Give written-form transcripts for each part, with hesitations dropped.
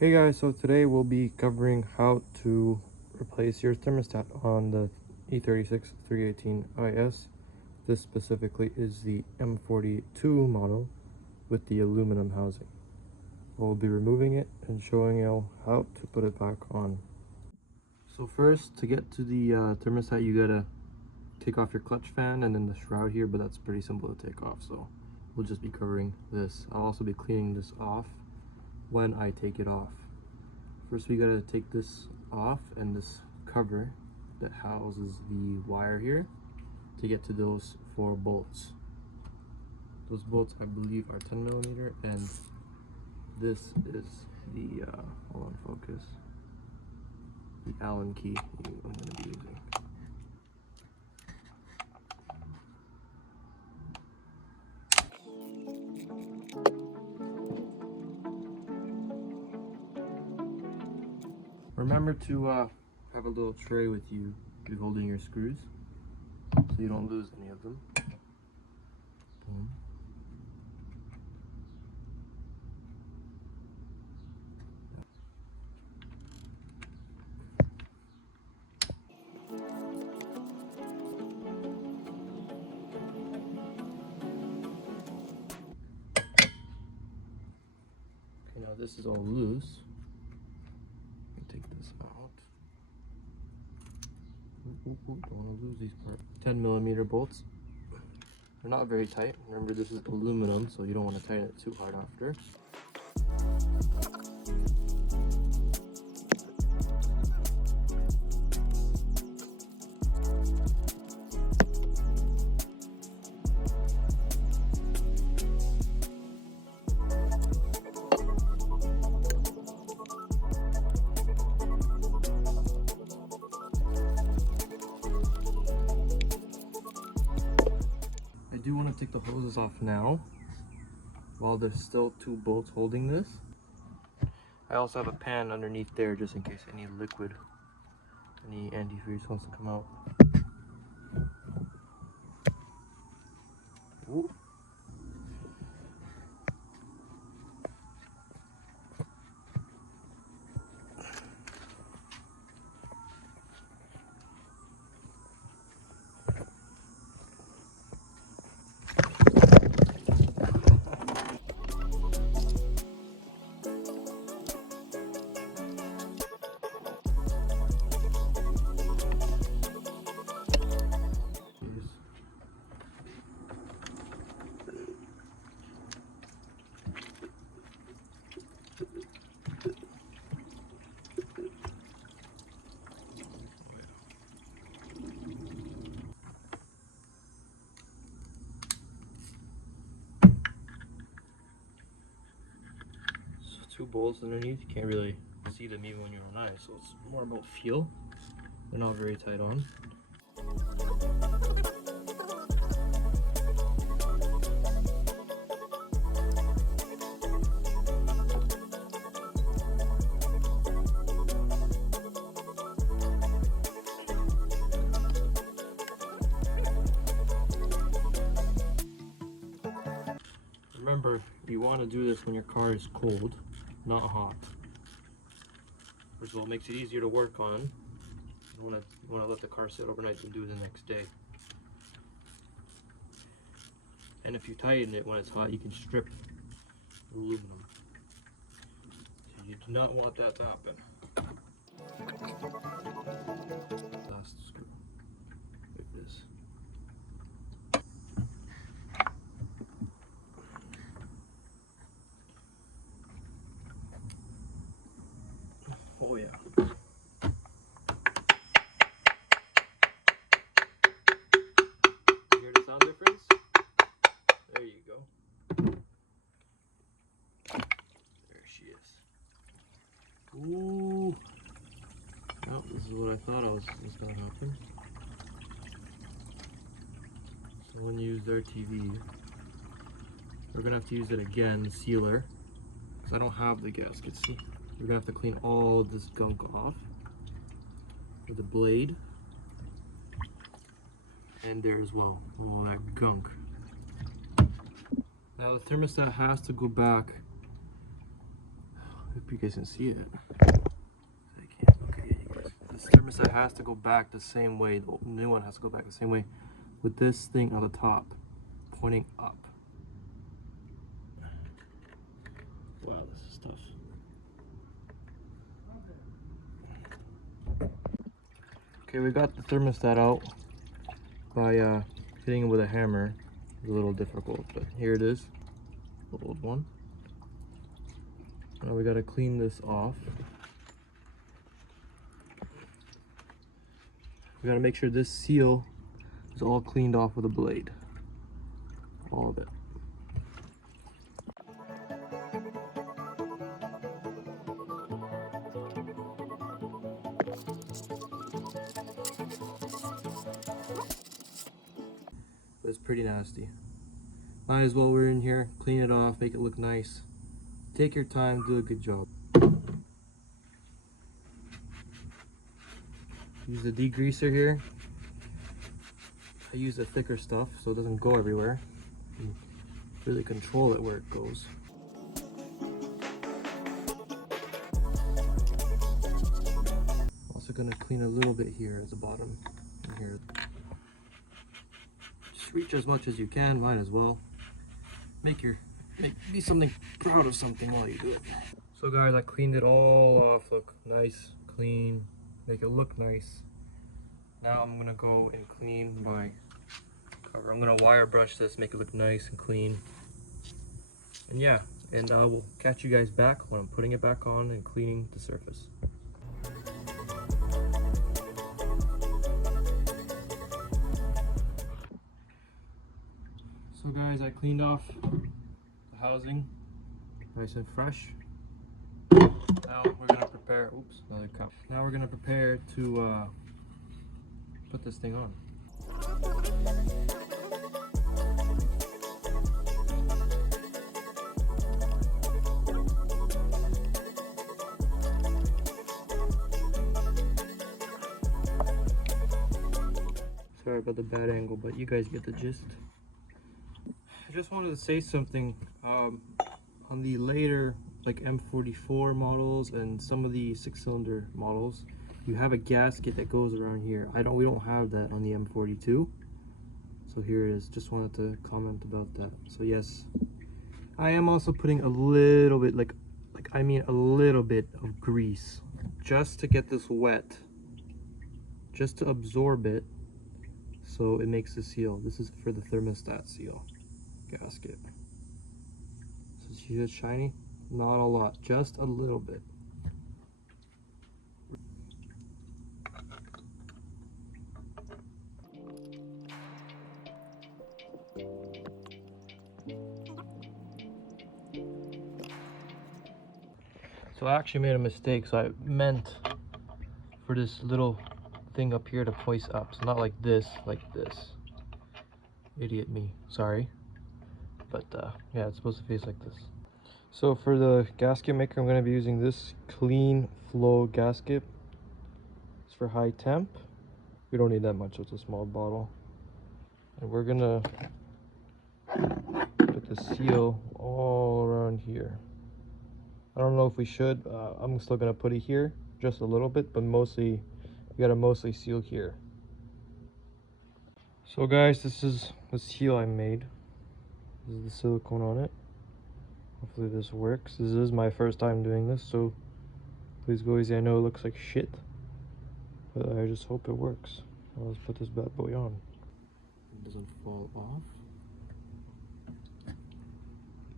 Hey guys, so today we'll be covering how to replace your thermostat on the E36 318 IS. This specifically is the M42 model with the aluminum housing. We'll be removing it and showing you how to put it back on. So first, to get to the thermostat, you gotta take off your clutch fan and then the shroud here, but that's pretty simple to take off, so we'll just be covering this. I'll also be cleaning this off when I take it off. First we gotta take this off and this cover that houses the wire here to get to those 4 bolts. Those bolts I believe are 10mm, and this is the, hold on, focus, the Allen key I'm gonna be using. Remember to have a little tray with you if you're holding your screws, so you don't lose any of them. Boom. Okay, now this is all loose. Take this out. Don't want to lose these parts. 10mm bolts. They're not very tight. Remember, this is aluminum, so you don't want to tighten it too hard after. I do want to take the hoses off now while there's still 2 bolts holding this. I also have a pan underneath there just in case any liquid, any antifreeze wants to come out. Ooh. So 2 bolts underneath, you can't really see them even when you're on ice, so it's more about feel. They're not very tight on. Remember, you want to do this when your car is cold, not hot. First of all, it makes it easier to work on. You want to let the car sit overnight and do it the next day. And if you tighten it when it's hot, you can strip aluminum. So you do not want that to happen. Last screw, like this. Oh yeah. Hear the sound difference? There you go. There she is. Ooh. Well, this is what I thought was gonna happen. Someone used their TV. We're gonna have to use it again, sealer, because I don't have the gaskets. We're gonna have to clean all of this gunk off with a blade, and there as well, all that gunk. Now the thermostat has to go back Hope you guys can see it. I can't. Okay, you guys. This thermostat has to go back the same way. The new one has to go back the same way, with this thing on the top pointing up. Wow, this is tough. Okay, we got the thermostat out by hitting it with a hammer. It's a little difficult, but here it is, the old one. Now we gotta clean this off. We gotta make sure this seal is all cleaned off with a blade. All of it. But it's pretty nasty. Might as well, we're in here, clean it off, make it look nice. Take your time, do a good job. Use the degreaser here. I use the thicker stuff so it doesn't go everywhere. And really control it where it goes. Also gonna clean a little bit here at the bottom. And here. Just reach as much as you can, might as well. Be something proud of something while you do it. So guys, I cleaned it all off. Look, nice, clean, make it look nice. Now I'm gonna go and clean my cover. I'm gonna wire brush this, make it look nice and clean. And yeah, and I will catch you guys back when I'm putting it back on and cleaning the surface. So guys, I cleaned off the housing, nice and fresh. Now we're gonna prepare, oops, another cup. Now we're gonna prepare to put this thing on. Sorry about the bad angle, but you guys get the gist. I just wanted to say something on the later like M44 models and some of the 6-cylinder models, you have a gasket that goes around here. We don't have that on the M42. So here it is. Just wanted to comment about that. So yes, I am also putting a little bit, a little bit of grease just to get this wet, just to absorb it, so it makes the seal. This is for the thermostat seal gasket. So see it's shiny? Not a lot, just a little bit. So I actually made a mistake. So I meant for this little thing up here to place up. So not like this, like this. Idiot me, sorry. But yeah, it's supposed to face like this. So for the gasket maker, I'm going to be using this clean flow gasket. It's for high temp. We don't need that much, so it's a small bottle. And we're going to put the seal all around here. I don't know if we should. I'm still going to put it here just a little bit, but mostly, we got to mostly seal here. So guys, this is the seal I made. This is the silicone on it. Hopefully this works. This is my first time doing this, so please go easy. I know it looks like shit, but I just hope it works. Well, let's put this bad boy on. It doesn't fall off.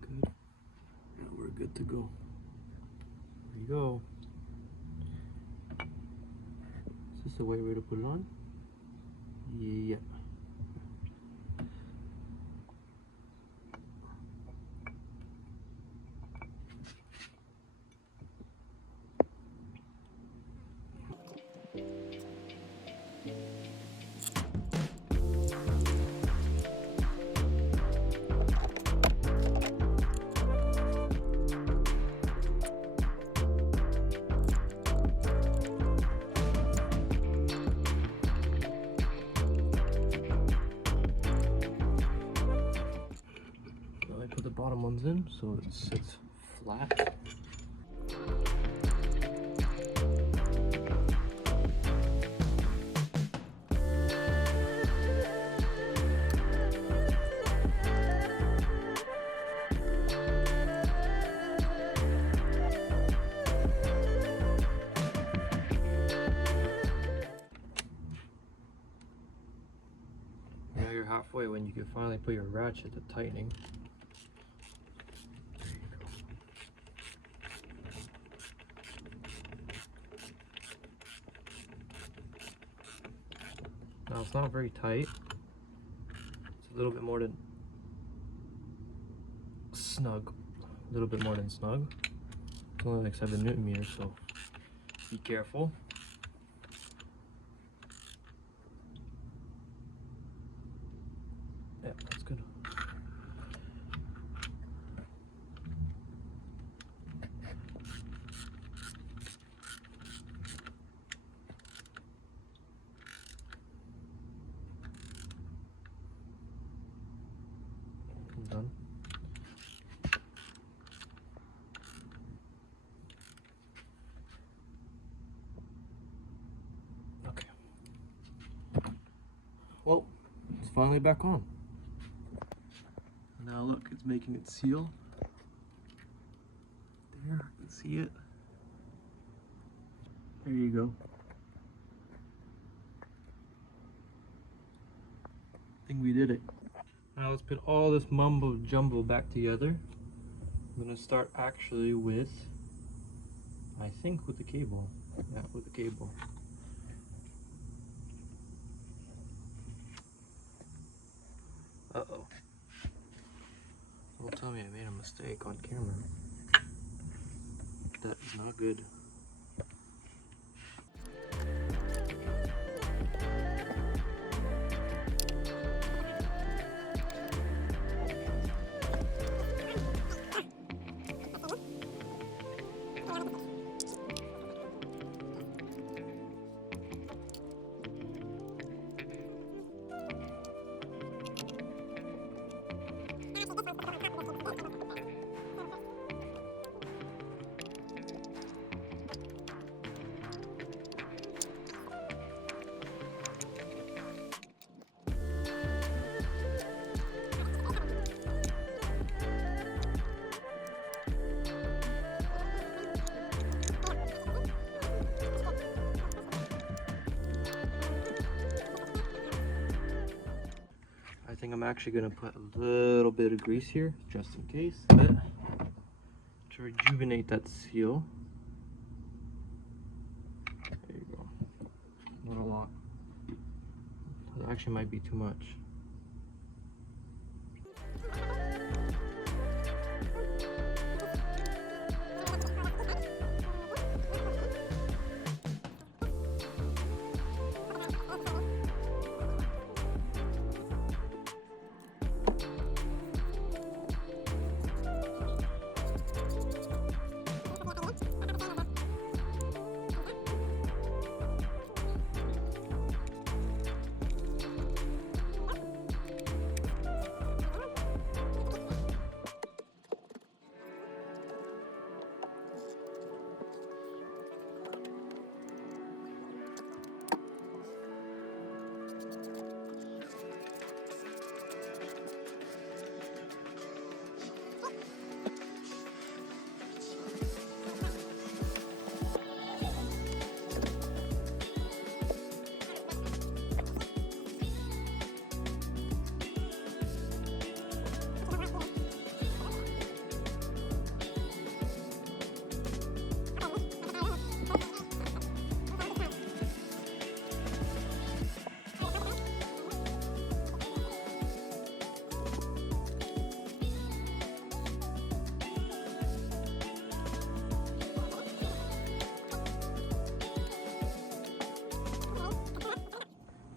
Good. Now we're good to go. There you go. Is this the right way to put it on? Yeah. Put the bottom ones in so it sits flat. halfway when you can finally put your ratchet to tightening. There you go. Now it's not very tight. It's a little bit more than snug. A little bit more than snug. It's only like 7 Newton meters, so be careful. Yeah, that's good. I'm done. Okay. Well, it's finally back on. Now look, it's making it seal. There, I can see it. There you go. I think we did it. Now let's put all this mumbo jumbo back together. I'm gonna start actually with, I think with the cable. Yeah, with the cable. Uh-oh. Don't tell me I made a mistake on camera. That is not good. I think I'm actually going to put a little bit of grease here, just in case, to rejuvenate that seal. There you go. Not a lot. That actually might be too much.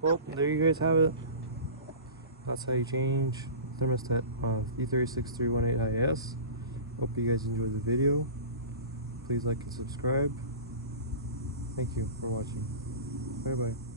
Well, there you guys have it. That's how you change thermostat on E36 318 IS. Hope you guys enjoyed the video. Please like and subscribe. Thank you for watching. Bye bye.